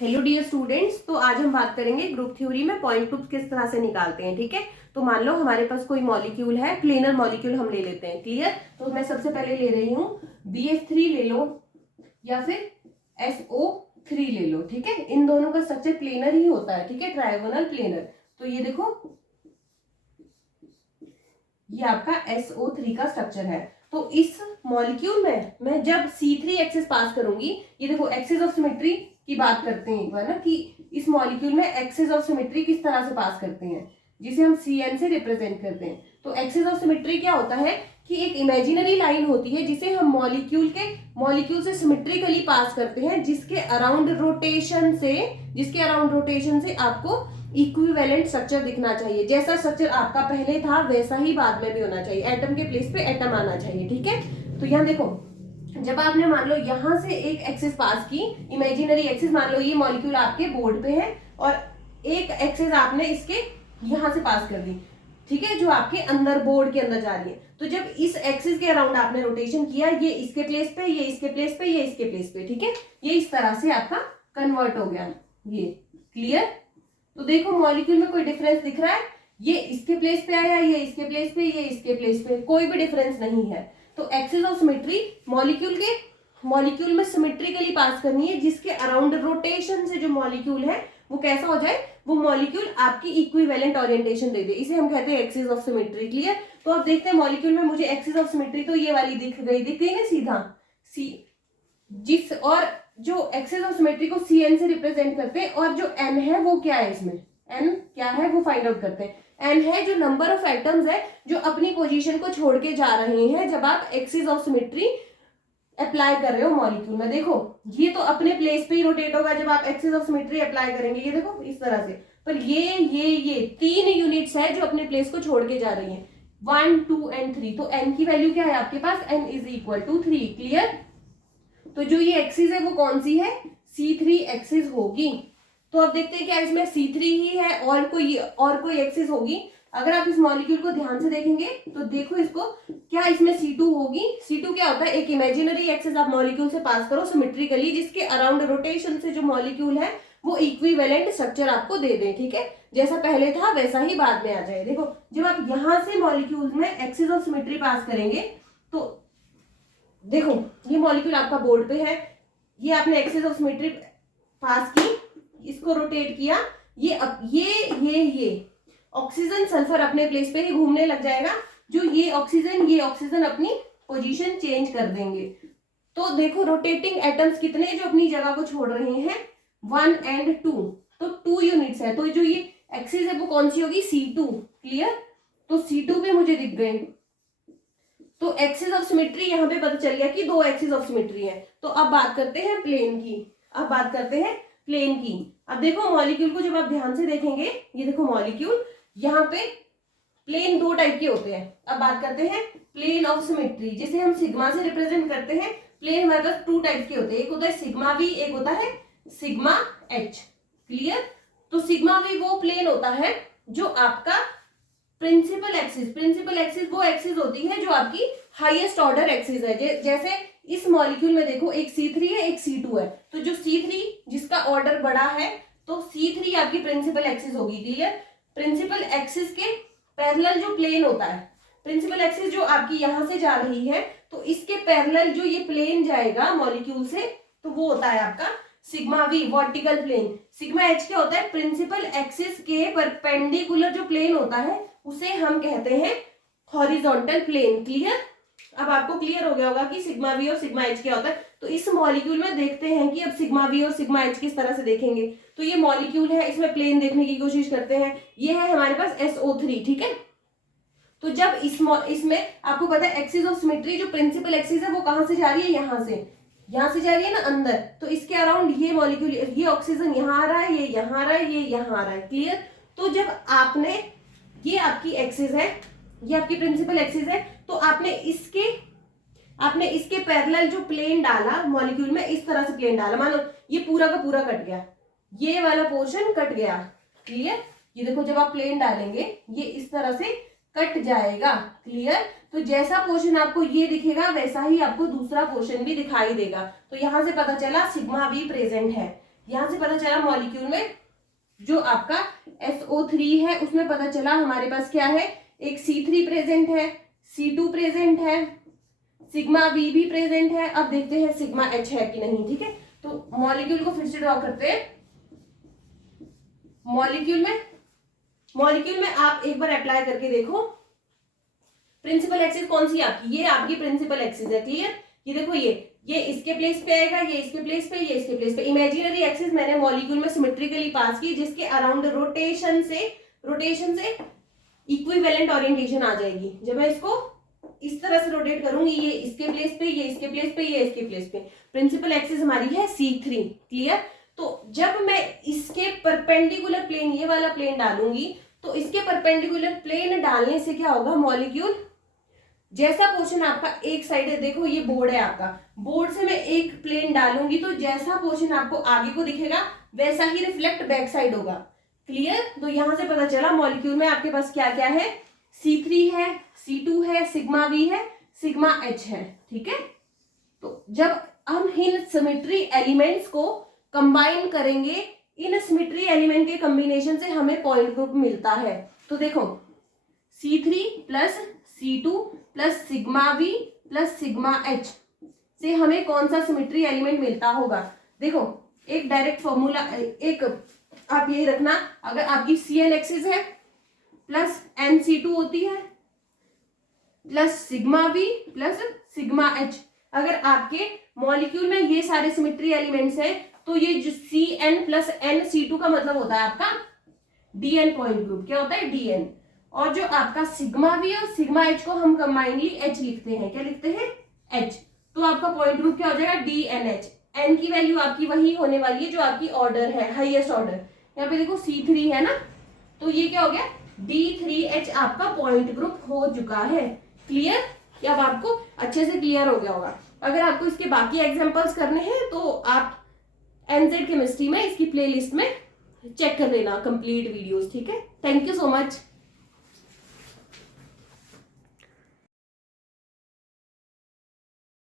Hello dear students, तो आज हम बात करेंगे ग्रुप थ्योरी में पॉइंट ग्रुप किस तरह से निकालते हैं। ठीक है, तो मान लो हमारे पास कोई मॉलिक्यूल है, प्लेनर मॉलिक्यूल हम ले लेते हैं। क्लियर? तो मैं सबसे पहले ले रही हूँ BF3 ले लो या फिर SO3 ले लो। ठीक है, इन दोनों का स्ट्रक्चर प्लेनर ही होता है। ठीक है, ट्रायगोनल प्लेनर। तो ये देखो, ये आपका SO3 का स्ट्रक्चर है। तो इस मॉलिक्यूल में मैं जब C3 एक्सिस पास करूंगी, ये देखो एक्सिस ऑफ सिमेट्री की बात करते हैं एक बार ना, कि इस मॉलिक्यूल में एक्सिस ऑफ सिमेट्री किस तरह से पास करते हैं, जिसे हम CN से रिप्रेजेंट करते हैं। तो एक्सिस ऑफ सिमेट्री क्या होता है कि एक इमेजिनरी लाइन होती है जिसे हम मॉलिक्यूल से सिमेट्रिकली पास करते हैं, जिसके अराउंड रोटेशन से आपको इक्विवेलेंट स्ट्रक्चर दिखना चाहिए। जैसा स्ट्रक्चर आपका पहले था वैसा ही बाद में भी होना चाहिए। एटम के प्लेस पे एटम आना चाहिए। ठीक है, तो यहाँ देखो, जब आपने मान लो यहां से एक एक्सिस पास की, इमेजिनरी एक्सिस, मान लो ये मॉलिक्यूल आपके बोर्ड पे है और एक एक्सिस आपने इसके यहां से पास कर दी। ठीक है, जो आपके अंदर बोर्ड के अंदर जा रही है। तो जब इस एक्सिस के अराउंड आपने रोटेशन किया, ये इसके प्लेस पे, ये इसके प्लेस पे, ये इसके प्लेस पे। ठीक है, ये इस तरह से आपका कन्वर्ट हो गया। ये क्लियर? तो देखो मॉलिक्यूल में कोई डिफरेंस दिख रहा है? ये इसके प्लेस पे आया, ये इसके प्लेस पे, ये इसके प्लेस पे, कोई भी डिफरेंस नहीं है। तो एक्सिस ऑफ सिमेट्री मॉलिक्यूल में सिमेट्रिकली पास करनी है, जिसके अराउंड रोटेशन से जो मॉलिक्यूल है वो कैसा हो जाए, वो मॉलिक्यूल आपकी इक्विवेलेंट ओरिएंटेशन दे दे। इसे हम कहते हैं एक्सिस ऑफ सिमेट्री। क्लियर? तो अब देखते हैं मॉलिक्यूल में मुझे एक्सिस ऑफ सिमेट्री तो ये वाली दिख गई ना सीधा और जो एक्सिस ऑफ सिमेट्री को CN से रिप्रेजेंट करते हैं, और जो N है वो क्या है, इसमें N क्या है वो फाइंड आउट करते हैं। N है जो नंबर ऑफ एटम्स है जो अपनी पोजीशन को छोड़ के जा रहे हैं जब आप एक्सिस ऑफ सिमेट्री अप्लाई कर रहे हो मॉलिक्यूल में। देखो ये तो अपने प्लेस पे ही रोटेट होगा जब आप एक्सिस ऑफ सिमेट्री अप्लाई करेंगे। ये देखो इस तरह से, पर ये 3 यूनिट्स है जो अपने प्लेस को छोड़ के जा रही हैं, 1, 2 एंड 3। तो N की वैल्यू क्या है आपके पास? N is equal to 3। Clear? तो जो ये एक्सिस है वो कौन सी है? C3 एक्सिस होगी। तो अब देखते हैं क्या इसमें C3 ही है और कोई एक्सिस होगी। अगर आप इस मॉलिक्यूल को ध्यान से देखेंगे तो देखो इसको, क्या इसमें C2 होगी? C2 क्या होता है? एक इमेजिनरी एक्सिस आप मॉलिक्यूल से पास करो सिमेट्रिकली, जिसके अराउंड रोटेशन से जो मॉलिक्यूल है वो इक्विवेलेंट स्ट्रक्चर आपको दे दे। ठीक है, जैसा पहले था वैसा ही बाद में आ जाए। देखो जब आप यहां से मॉलिक्यूल में एक्सिस ऑफ सिमेट्री पास करेंगे तो देखो ये मॉलिक्यूल आपका बोर्ड पे है, ये आपने एक्सिस ऑफ सिमेट्री पास की, इसको रोटेट किया, ये ऑक्सीजन सल्फर अपने प्लेस पे ही घूमने लग जाएगा। जो ये ऑक्सीजन अपनी पोजीशन चेंज कर देंगे। तो देखो रोटेटिंग एटम्स कितने जो अपनी जगह को छोड़ रहे हैं, 1 एंड 2। तो 2 यूनिट्स है। तो जो ये एक्सिस है वो कौन सी होगी? C2। क्लियर? तो C2 पे मुझे दिख गए। तो एक्सिस ऑफ सिमेट्री यहाँ पे पता चल गया कि 2 एक्सिस ऑफ सिमेट्री है। तो अब बात करते हैं प्लेन की। अब देखो मॉलिक्यूल को जब आप ध्यान से देखेंगे, ये देखो मॉलिक्यूल, यहाँ पे प्लेन 2 टाइप के होते हैं। अब बात करते हैं प्लेन ऑफ सिमेट्री, जिसे हम सिग्मा से रिप्रेजेंट करते हैं। प्लेन हमारे पास 2 टाइप के होते हैं, एक होता है सिग्मा V, एक होता है सिग्मा H। क्लियर? तो सिग्मा V वो प्लेन होता है जो आपका प्रिंसिपल एक्सिस वो एक्सिस होती है जो आपकी हाईएस्ट ऑर्डर एक्सिस है। जैसे इस मॉलिक्यूल में देखो एक C3 है, एक C2 है। तो जो C3 जिसका ऑर्डर बड़ा है, तो C3 आपकी प्रिंसिपल एक्सिस होगी। क्लियर? प्रिंसिपल एक्सिस के पैरेलल जो प्लेन होता है, प्रिंसिपल एक्सिस जो आपकी यहां से जा रही है, तो इसके पैरेलल जो ये प्लेन जाएगा मॉलिक्यूल से, तो वो होता है आपका sigma V, vertical plane. Sigma H क्या होता है? प्रिंसिपल एक्सिस के परपेंडिकुलर जो प्लेन होता है उसे हम कहते हैं हॉरिजॉन्टल प्लेन। क्लियर? अब आपको क्लियर हो गया होगा कि सिग्मा V और सिग्मा H क्या होता है। तो इस मॉलिक्यूल में देखते हैं कि अब सिग्मा V और सिग्मा H किस तरह से देखेंगे। तो ये मॉलिक्यूल है, इसमें प्लेन देखने की कोशिश करते हैं। ये है हमारे पास SO3। ठीक है, तो जब इसमें आपको पता है एक्सिस ऑफ सिमेट्री जो प्रिंसिपल एक्सिस है वो कहां से जा रही है? यहां से जा रही है ना अंदर। तो इसके अराउंड ये मॉलिक्यूल, ये ऑक्सीजन यहाँ आ रहा है, ये यहाँ आ रहा है, ये यहाँ आ रहा है। क्लियर? तो जब आपने, ये आपकी एक्सिस है, ये आपकी प्रिंसिपल एक्सिस है, तो आपने इसके पैरेलल जो प्लेन डाला मॉलिक्यूल में, इस तरह से प्लेन डाला, मानो ये पूरा का पूरा कट गया, ये वाला पोर्शन कट गया। क्लियर? ये देखो जब आप प्लेन डालेंगे ये इस तरह से कट जाएगा। क्लियर? तो जैसा पोर्शन आपको ये दिखेगा वैसा ही आपको दूसरा पोर्शन भी दिखाई देगा। तो यहां से पता चला सिग्मा V प्रेजेंट है। यहाँ से पता चला मॉलिक्यूल में जो आपका SO3 है उसमें पता चला हमारे पास क्या है, एक C3 प्रेजेंट है, C2 प्रेजेंट है, सिग्मा V भी प्रेजेंट है। अब देखते हैं सिग्मा H है कि नहीं। ठीक है, तो मॉलिक्यूल को फिर से ड्रॉ करते हैं। मॉलिक्यूल में आप एक बार अप्लाई करके देखो। प्रिंसिपल एक्सिस कौन सी आपकी, ये आपकी प्रिंसिपल एक्सिस है। क्लियर, ये देखो ये इसके प्लेस पे आएगा, ये इसके प्लेस पे, ये इसके प्लेस पे। इमेजिनरी एक्सिस मैंने मॉलिक्यूल में सिमेट्रिकली पास की, जिसके अराउंड रोटेशन से इक्विवेलेंट ओरिएंटेशन आ जाएगी। जब मैं इसको इस तरह से रोटेट करूंगी, ये इसके प्लेस पे, ये इसके प्लेस पे, ये इसके प्लेस पे। प्रिंसिपल एक्सिस हमारी है C3। क्लियर, तो जब मैं इसके परपेंडिकुलर प्लेन, ये वाला प्लेन डालूंगी, तो इसके परपेंडिकुलर प्लेन डालने से क्या होगा, मॉलिक्यूल जैसा पोर्शन आपका एक साइड है, देखो ये बोर्ड है आपका, बोर्ड से मैं एक प्लेन डालूंगी तो जैसा पोर्शन आपको आगे को दिखेगा वैसा ही रिफ्लेक्ट बैक साइड होगा। क्लियर, तो यहां से पता चला मॉलिक्यूल में आपके पास क्या क्या है, C3 है, C2 है, सिग्मा V है, सिग्मा H है। ठीक है, तो जब हम इन सिमेट्री एलिमेंट्स को कंबाइन करेंगे, इन सिमेट्री एलिमेंट के कॉम्बिनेशन से हमें पॉइंट ग्रुप मिलता है। तो देखो C3 plus C2 plus sigma V plus sigma H से हमें कौन सा सिमेट्री एलिमेंट मिलता होगा। देखो एक डायरेक्ट फॉर्मूला, एक आप ये रखना, अगर आपकी CN एक्सिस है प्लस NC2 होती है plus sigma V plus sigma H, अगर आपके मॉलिक्यूल में ये सारे सिमेट्री एलिमेंट्स हैं तो ये जो CN प्लस NC2 का मतलब होता है आपका DN पॉइंट ग्रुप। क्या होता है, DN। और जो आपका सिग्मा V और सिग्मा H को हम कंबाइनली H लिखते हैं। क्या लिखते हैं, H। तो आपका पॉइंट ग्रुप क्या हो जाएगा, DNH। N की वैल्यू आपकी वही होने वाली है जो आपकी ऑर्डर है, हाईएस्ट ऑर्डर। यहाँ पे देखो C3 है ना, तो ये क्या हो गया, D3H आपका पॉइंट ग्रुप हो चुका है। क्लियर, या अब आपको अच्छे से क्लियर हो गया होगा। अगर आपको इसके बाकी एग्जांपल्स करने हैं तो आप NZ केमिस्ट्री में इसकी प्लेलिस्ट में चेक कर लेना कंप्लीट वीडियोस। ठीक है, थैंक यू सो मच।